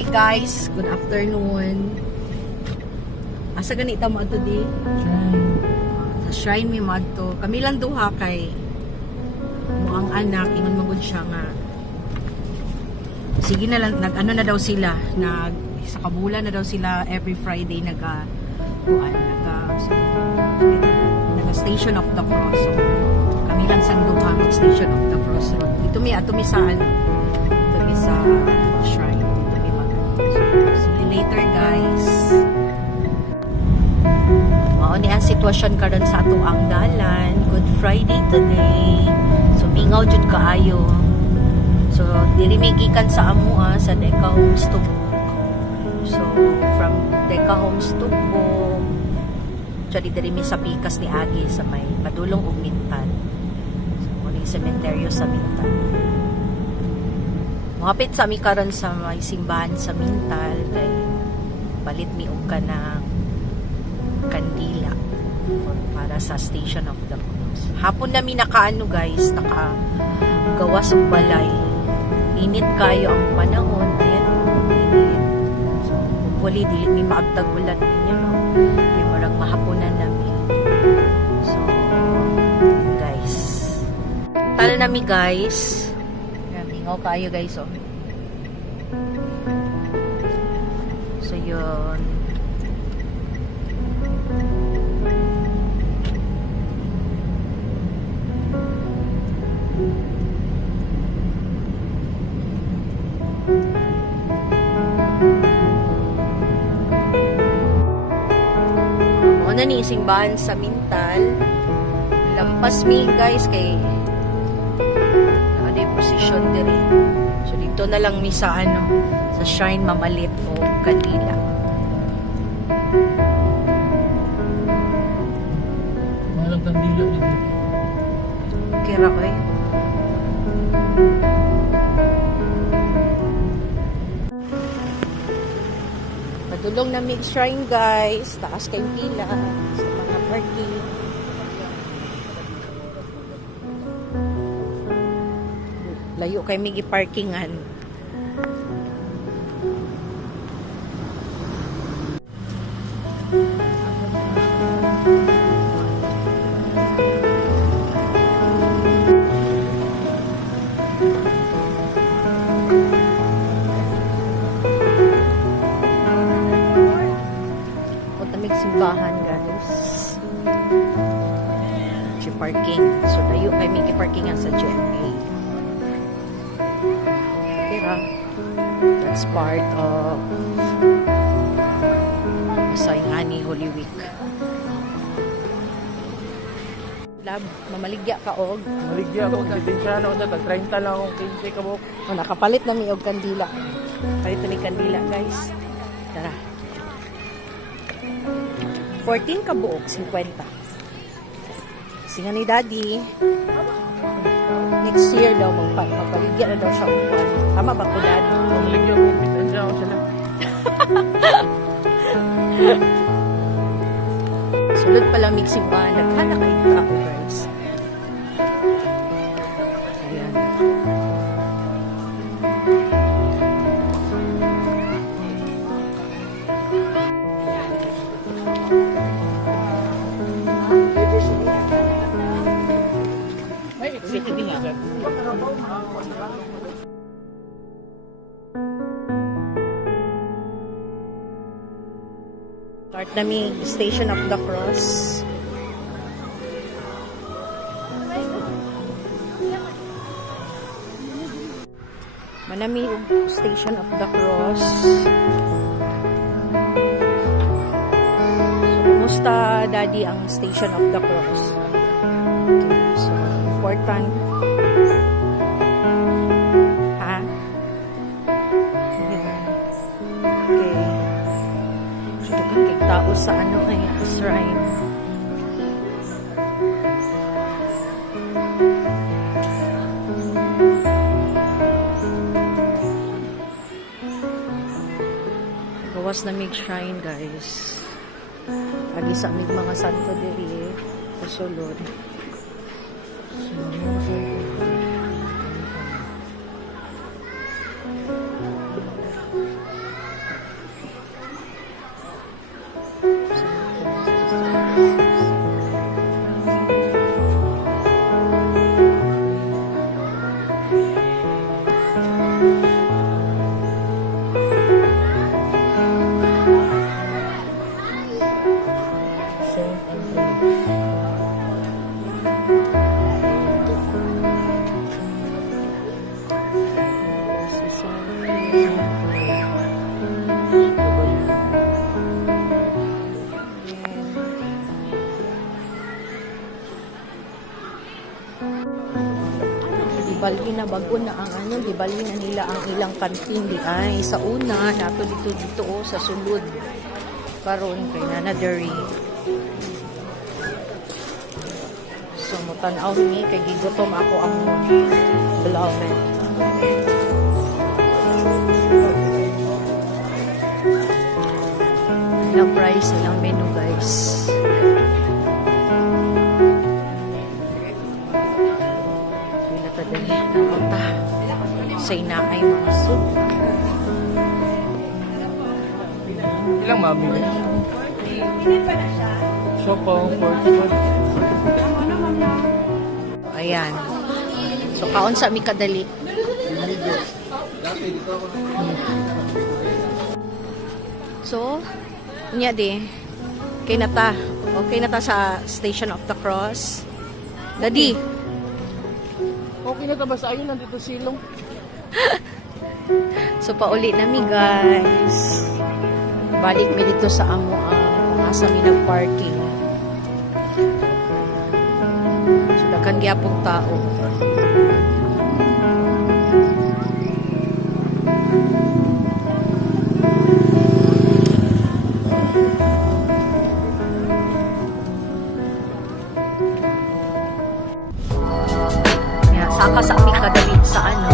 Hi guys, good afternoon. Asa ganita mo ato di? Sa shrine mi madto. Kami lang duha kay mo ang anak ingon magud siya nga. Sige na lang nag-ano na daw sila, sa kabulan na daw sila every Friday naga Station of the Cross. So, kami lang sang duha mag Station of the Cross. Dito mi ato mi saan? Dito mi sa shrine. See you later guys. Mao ni ang sitwasyon karon sa ato ang dalan. Good Friday today. So mingaw jud kaayo. So diri may gikan sa amua sa Deca Homes to Book. So from Deca Homes to Book, diri may sa Pikas ni Agi sa may padulong ug Mintan. So kuning sementeryo sa Mintan. Mapit sa mi karon sa may simbahan sa Mintal kay palit mi og kanang kandila para sa Station of the Cross. Hapon na mi nakaano guys, nakagawas og balay. Init kayo ang panahon, ayan init. So hopefully dili mi maabtag ulan ninyo no. Kay murag mahaponan nami. So guys, tal na mi guys. Mingaw kayo guys oh. So yun. Muna ni simbahan sa Mintal. Lampas mi guys kay position diri. So dito na lang mi sa sa shrine mamalit o kandila. Malang kandila dito. Kira ko eh. Padulong na mi shrine guys. Taas kay pila sa mga parking. Layo kay migi parkingan. Putamig simbahan guys. Si parking. So layo kay migi parkingan sa GMA. That's part of Sayangani Holy Week. Lab, mamaligya ka og. Maligya ako, konsensya na ako sa tag 30 lang akong 15 ka buok. O, nakapalit na mi og kandila. Palit na mi kandila guys. Tara. 14 ka buok, 50. Singa ni Daddy. Next year daw magpapaligya na daw siya upuan. Tama ba ko Daddy? Maligya ako, konsensya ako sila. Sulod pala mixing ba? Naghala kayo ako guys. Ayan. May exit din nga. Start na mi Station of the Cross. Manami Station of the Cross. So, kumusta Daddy ang Station of the Cross? Okay, so important. Ha? Okay. So, kay tao sa shrine. Gawas na mig shrine guys. Lagi sa aming mga santo diri sa sulod. So, na bago na ang ano, di bali na nila ang ilang kantin di ay sa una nato dito oh, sa sulod karon kay Nana Deri. So mutan-aw ni kay gigutom ako ang beloved. Ilang price, ilang menu guys. Napunta sa inaay mga soup. Ilang mami? Sopong, 41. Ayan. So, kaon sa mi kadali. So, niya di. Okay na ta sa Station of the Cross. Daddy. Okay na ba sa ayun? Nandito silong. So, pauli na mi guys. Balik mi dito sa amo ang asa mi nag-parking. So, dagan gyapong tao. Saka sa aming kadali sa ano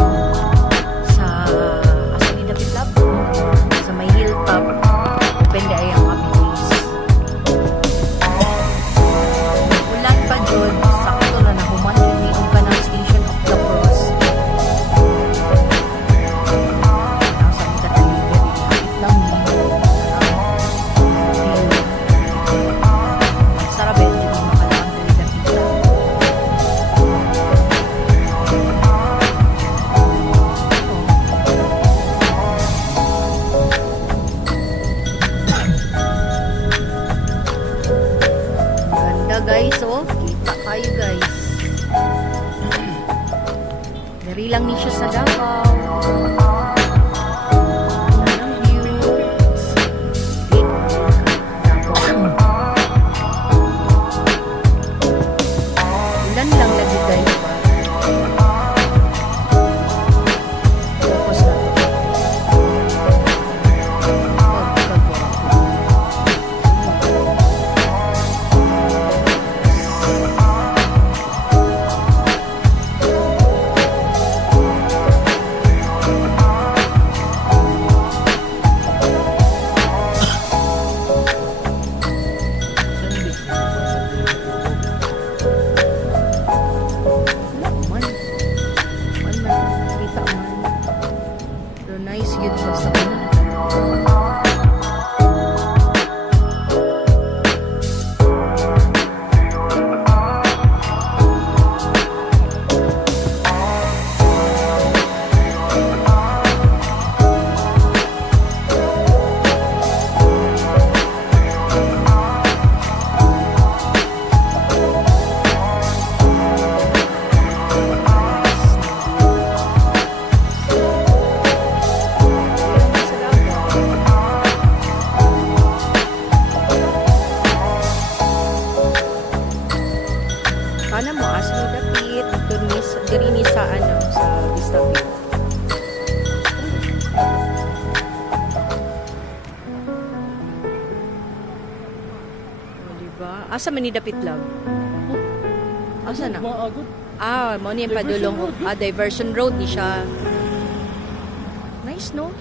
sa asa ni David Lab sa may hilltop depende ay ang aming place ulan pa dyan sakto na nahuman yun yung ka ng Station of the Cross sa aming kadali hapit lang sarap eh hindi mo makalang David Lab. Guys, oh, kita kayo guys. Dari lang ni siya sa Davao. Ang views. Ulan lang lagi guys. Tapos lang. Kana mo asa ni dapit diri ni sa ano sa Vista View. Diba? Asa man ni dapit lang? Asa na? Maagod. Mo ni padulong diversion road ni siya. Nice no?